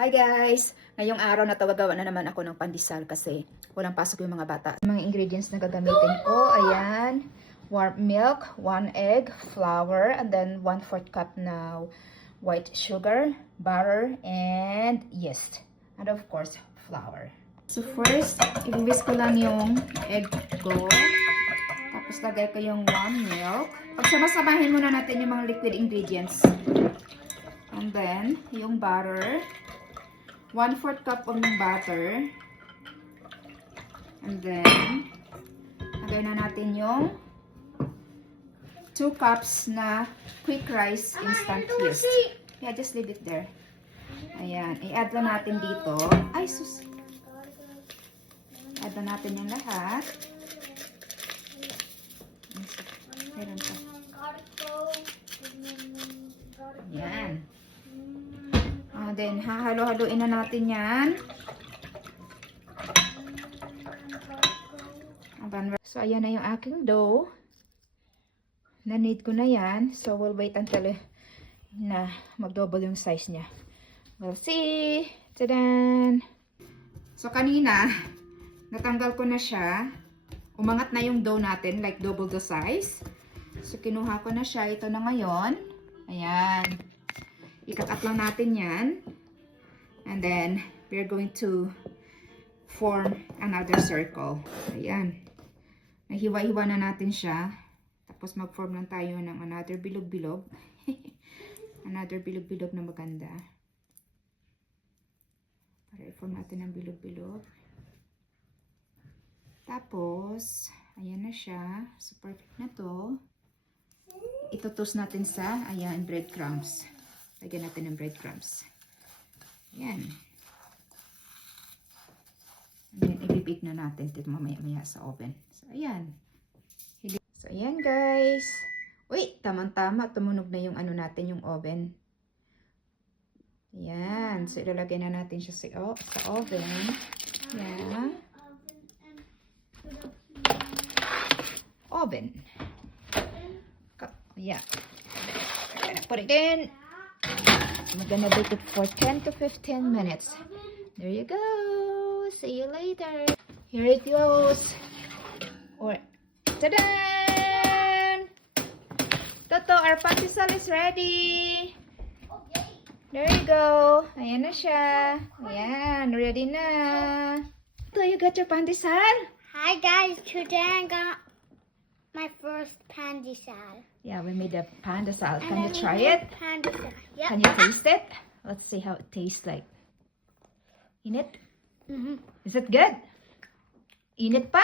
Hi guys! Ngayong araw na gagawa na naman ako ng pandesal kasi walang pasok yung mga bata. Mga ingredients na gagamitin ko, ayan, warm milk, 1 egg, flour, and then 1/4 cup na white sugar, butter, and yeast. And of course, flour. So first, i-whisk ko lang yung egg ko. Tapos lagay ko yung warm milk. Pagsama-samahin muna natin yung mga liquid ingredients. And then, yung butter. 1/4 cup of butter. And then, lagay na natin yung 2 cups na quick rice instant yeast. Yeah, just leave it there. Ayan, i-add lang natin dito. Ay, sus. Add na natin yung lahat. Meron pa. Ayan. Then, hahalo-haluin na natin yan. So, ayan na yung aking dough. Na-knead ko na yan. So, we'll wait until na mag-double yung size niya. We'll see. Tadan! So, kanina, natanggal ko na siya. Umangat na yung dough natin, like double the size. So, kinuha ko na siya. Ito na ngayon. Ayan. Ikakat lang natin yan. And then, we're going to form another circle. Ayan. Nahiwa-hiwa na natin siya. Tapos mag-form lang tayo ng another bilog-bilog. Another bilog-bilog na maganda. Para i-form natin ng bilog-bilog. Tapos, ayan na siya. So, perfect na to. Itutos natin sa, ayan, breadcrumbs. Lagyan natin ng breadcrumbs. Ayan. And then, ibibig na natin ito mamaya-maya sa oven. So, ayan. So, ayan guys. Uy, tamang-tama. Tumunog na yung ano natin, yung oven. Ayan. So, ilalagay na natin siya sa oven. Ayan. Oven. Yeah. I'm gonna put it in. I'm gonna bake it for 10 to 15 minutes. There you go. See you later. Here it goes. Or, ta-da! Toto, our pandesal is ready. There you go. Ayan na siya. Ayan, ready na. So, you got your pandesal? Hi guys, today I got my first pandesal. Yeah, we made a pandesal. Can you try it? Pandesal. Yep. Can you taste it? Let's see how it tastes like. Init? Is it good? Init pa?